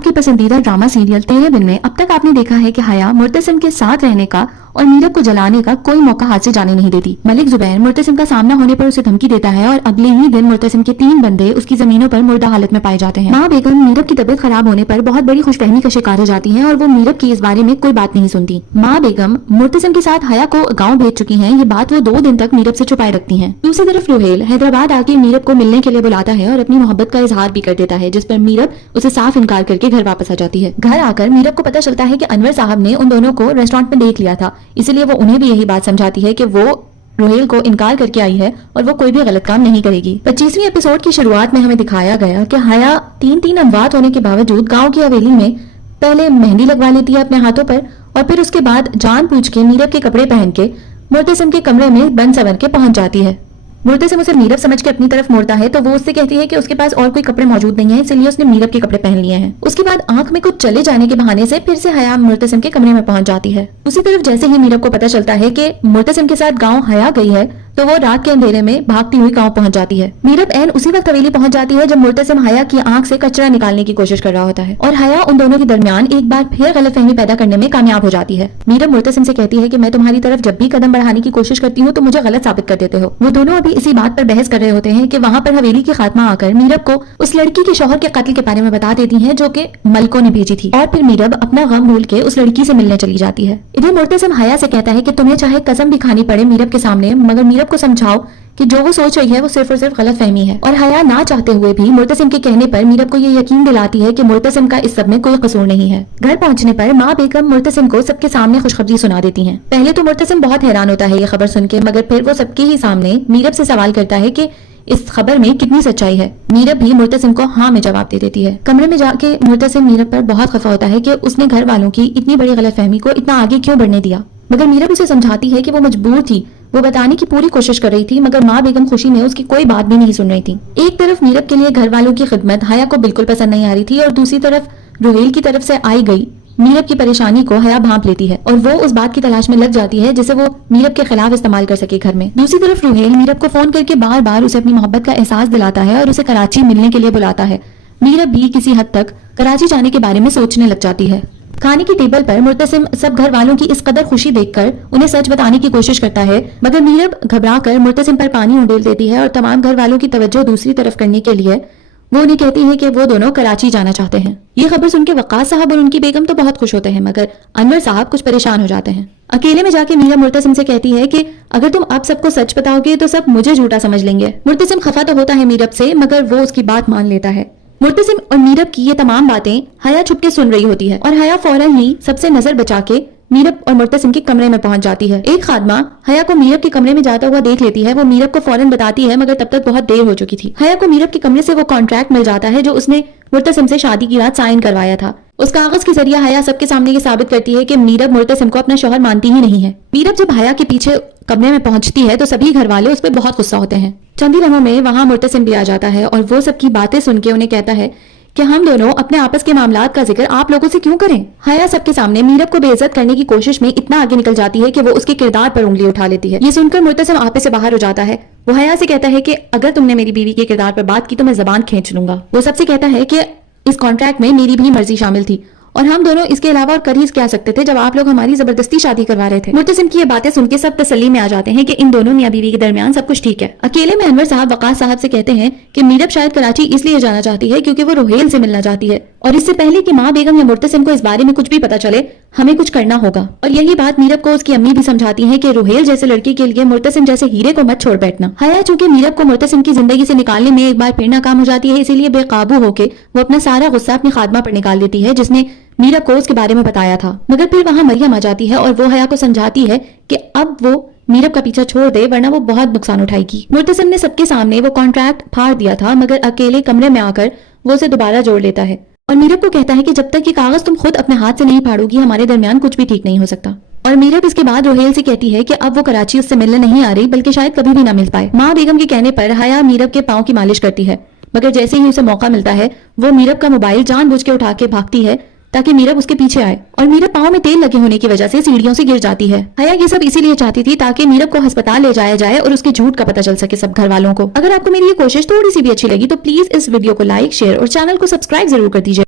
आपके पसंदीदा drama serial तेरे बिन में अब तक आपने देखा है कि हया मुर्तसिम के साथ रहने का और मीरब को जलाने का कोई मौका हाथ से जाने नहीं देती। मलिक जुबैर मुर्तसिम का सामना होने पर उसे धमकी देता है और अगले ही दिन मुर्तसिम के 3 बंदे उसकी जमीनों पर मुर्दा हालत में पाए जाते हैं। माँ बेगम मीरब की तबीयत खराब होने पर बहुत बड़ी खुशफहमी का शिकार हो जाती है और वो मीरब की इस बारे में कोई बात नहीं सुनती। माँ बेगम मुर्तसिम के साथ हया को गाँव भेज चुकी है, ये बात वो 2 दिन तक मीरब से छुपाए रखती है। दूसरी तरफ रुहेल हैदराबाद आके मीरब को मिलने के लिए बुलाता है और अपनी मोहब्बत का इजहार भी कर देता है, जिस पर मीरब उसे साफ इनकार करके घर वापस आ जाती है। घर आकर मीरब को पता चलता है कि अनवर साहब ने उन दोनों को रेस्टोरेंट में देख लिया था, इसलिए वो उन्हें भी यही बात समझाती है कि वो रुहेल को इनकार करके आई है और वो कोई भी गलत काम नहीं करेगी। 25वीं एपिसोड की शुरुआत में हमें दिखाया गया कि हया 3 अमवात होने के बावजूद गांव की हवेली में पहले मेहंदी लगवा लेती है अपने हाथों पर और फिर उसके बाद जानबूझ के मीरब के कपड़े पहन के मुर्तसिम के कमरे में बन सवर के पहुंच जाती है। मुर्तसिम उसे मीरब समझ के अपनी तरफ मोड़ता है तो वो उससे कहती है कि उसके पास और कोई कपड़े मौजूद नहीं है, इसलिए उसने मीरब के कपड़े पहन लिए हैं। उसके बाद आंख में कुछ चले जाने के बहाने से फिर से हया मुर्तसिम के कमरे में पहुंच जाती है। दूसरी तरफ जैसे ही मीरब को पता चलता है कि मुर्तसिम के साथ गाँव हया गई है तो वो रात के अंधेरे में भागती हुई गाँव पहुंच जाती है। मीरब एन उसी वक्त हवेली पहुंच जाती है जब मुर्तसिम हया की आंख से कचरा निकालने की कोशिश कर रहा होता है और हया उन दोनों के दरमियान एक बार फिर गलतफहमी पैदा करने में कामयाब हो जाती है। मीरब मुर्तसिम से कहती है कि मैं तुम्हारी तरफ जब भी कदम बढ़ाने की कोशिश करती हूँ तो मुझे गलत साबित कर देते हो। वो दोनों अभी इसी बात पर बहस कर रहे होते हैं कि वहाँ पर हवेली की खात्मा आकर मीरब को उस लड़की के शौहर के कत्ल के बारे में बता देती है जो कि मलकों ने भेजी थी और फिर मीरब अपना गम भूल के उस लड़की से मिलने चली जाती है। इधर मुर्तसिम हया से कहता है कि तुम्हें चाहे कसम भी खानी पड़े मीरब के सामने, मगर मीरब को समझाओ कि जो वो सोच रही है वो सिर्फ और सिर्फ गलत फहमी है। और हया ना चाहते हुए भी मुर्तसिम के कहने पर मीरब को ये यकीन दिलाती है कि मुर्तसिम का इस सब में कोई कसूर नहीं है। घर पहुंचने पर माँ बेगम मुर्तसिम को सबके सामने खुशखबरी सुना देती हैं। पहले तो मुर्तसिम बहुत हैरान होता है ये खबर सुन के, मगर फिर वो सबके ही सामने मीरब से सवाल करता है कि इस खबर में कितनी सच्चाई है। मीरब भी मुर्तसिम को हाँ में जवाब दे देती है। कमरे में जाके मुर्तसिम मीरब पर बहुत खफा होता है कि उसने घर वालों की इतनी बड़ी गलतफहमी को इतना आगे क्यों बढ़ने दिया, मगर मीरब उसे समझाती है कि वो मजबूर थी, वो बताने की पूरी कोशिश कर रही थी, मगर माँ बेगम खुशी में उसकी कोई बात भी नहीं सुन रही थी। एक तरफ मीरब के लिए घर वालों की खिदमत हया को बिल्कुल पसंद नहीं आ रही थी और दूसरी तरफ रुहेल की तरफ से आई गई मीरब की परेशानी को हया भांप लेती है और वो उस बात की तलाश में लग जाती है जिसे वो मीरब के खिलाफ इस्तेमाल कर सके घर में। दूसरी तरफ रुहेल मीरब को फोन करके बार बार उसे अपनी मोहब्बत का एहसास दिलाता है और उसे कराची मिलने के लिए बुलाता है। मीरब भी किसी हद तक कराची जाने के बारे में सोचने लग जाती है। खाने की टेबल पर मुर्तसिम सब घर वालों की इस कदर खुशी देखकर उन्हें सच बताने की कोशिश करता है, मगर मीरब घबराकर मुर्तसिम पर पानी उंडेल देती है और तमाम घर वालों की तवज्जो दूसरी तरफ करने के लिए वो उन्हें कहती है कि वो दोनों कराची जाना चाहते हैं। ये खबर सुन के वक़ास साहब और उनकी बेगम तो बहुत खुश होते हैं, मगर अनवर साहब कुछ परेशान हो जाते हैं। अकेले में जाके मीरा मुर्तसिम से कहती है कि अगर तुम अब सबको सच बताओगे तो सब मुझे झूठा समझ लेंगे। मुर्तसिम खफा तो होता है मीरब से, मगर वो उसकी बात मान लेता है। मुर्तसिम और मीरब की ये तमाम बातें हया छुप के सुन रही होती है और हया फौरन ही सबसे नजर बचा के मीरब और मुर्तसिम के कमरे में पहुंच जाती है। एक खादमा हया को मीरब के कमरे में जाता हुआ देख लेती है। वो मीरब को फौरन बताती है, मगर तब तक बहुत देर हो चुकी थी। हया को मीरब के कमरे से वो कॉन्ट्रैक्ट मिल जाता है जो उसने मुर्तसिम से शादी की रात साइन करवाया था। उस कागज के जरिए हया सबके सामने ये साबित करती है कि मीरब मुर्तसिम को अपना शौहर मानती ही नहीं है। मीरब जब हया के पीछे कमरे में पहुंचती है तो सभी घर वाले उस पर बहुत गुस्सा होते हैं। चंद ही लम्हों में वहाँ मुर्तसिम भी आ जाता है और वो सबकी बातें सुन के उन्हें कहता है कि हम दोनों अपने आपस के मामलात का जिक्र आप लोगों से क्यों करें। हया सबके सामने मीरब को बेइज्जत करने की कोशिश में इतना आगे निकल जाती है कि वो उसके किरदार पर उंगली उठा लेती है। ये सुनकर मुर्तसिम आपे से बाहर हो जाता है। वो हया से कहता है कि अगर तुमने मेरी बीवी के किरदार पर बात की तो मैं जबान खींच लूंगा। वो सबसे कहता है कि इस कॉन्ट्रैक्ट में मेरी भी मर्जी शामिल थी और हम दोनों इसके अलावा और कर ही क्या सकते थे जब आप लोग हमारी जबरदस्ती शादी करवा रहे थे। मुर्तसिम की ये बातें सुन के सब तसल्ली में आ जाते हैं कि इन दोनों मियां बीवी के दरमियान सब कुछ ठीक है। अकेले में अनवर साहब वक़ास साहब से कहते हैं कि मीरब शायद कराची इसलिए जाना चाहती है क्योंकि वो रुहेल से मिलना चाहती है और इससे पहले कि माँ बेगम या मुर्तसिम को इस बारे में कुछ भी पता चले हमें कुछ करना होगा। और यही बात मीरब को उसकी अम्मी भी समझाती है कि रुहेल जैसे लड़की के लिए मुर्तसिम जैसे हीरे को मत छोड़ बैठना। हया चूंकि मीरब को मुर्तसिम की जिंदगी से निकालने में एक बार फिर नाकाम हो जाती है, इसीलिए बेकाबू होकर वो अपना सारा गुस्सा अपनी खादमा पर निकाल देती है जिसने मीरब को उसके बारे में बताया था। मगर फिर वहाँ मरियम आ जाती है और वो हया को समझाती है कि अब वो मीरब का पीछा छोड़ दे वरना वो बहुत नुकसान उठाएगी। मुर्तसिम ने सबके सामने वो कॉन्ट्रैक्ट फाड़ दिया था, मगर अकेले कमरे में आकर वो उसे दोबारा जोड़ लेता है और मीरब को कहता है कि जब तक ये कागज तुम खुद अपने हाथ से नहीं फाड़ोगी हमारे दरमियान कुछ भी ठीक नहीं हो सकता। और मीरब इसके बाद रुहेल से कहती है कि अब वो कराची उससे मिलने नहीं आ रही, बल्कि शायद कभी भी ना मिल पाए। माँ बेगम के कहने पर हया मीरब के पाँव की मालिश करती है, मगर जैसे ही उसे मौका मिलता है वो मीरब का मोबाइल जानबूझ के उठा के भागती है ताकि मीरब उसके पीछे आए और मीरब पाँव में तेल लगे होने की वजह से सीढ़ियों से गिर जाती है। हया ये सब इसीलिए चाहती थी ताकि मीरब को अस्पताल ले जाया जाए और उसके झूठ का पता चल सके सब घर वालों को। अगर आपको मेरी ये कोशिश थोड़ी सी भी अच्छी लगी तो प्लीज इस वीडियो को लाइक, शेयर और चैनल को सब्सक्राइब जरूर कर दीजिए।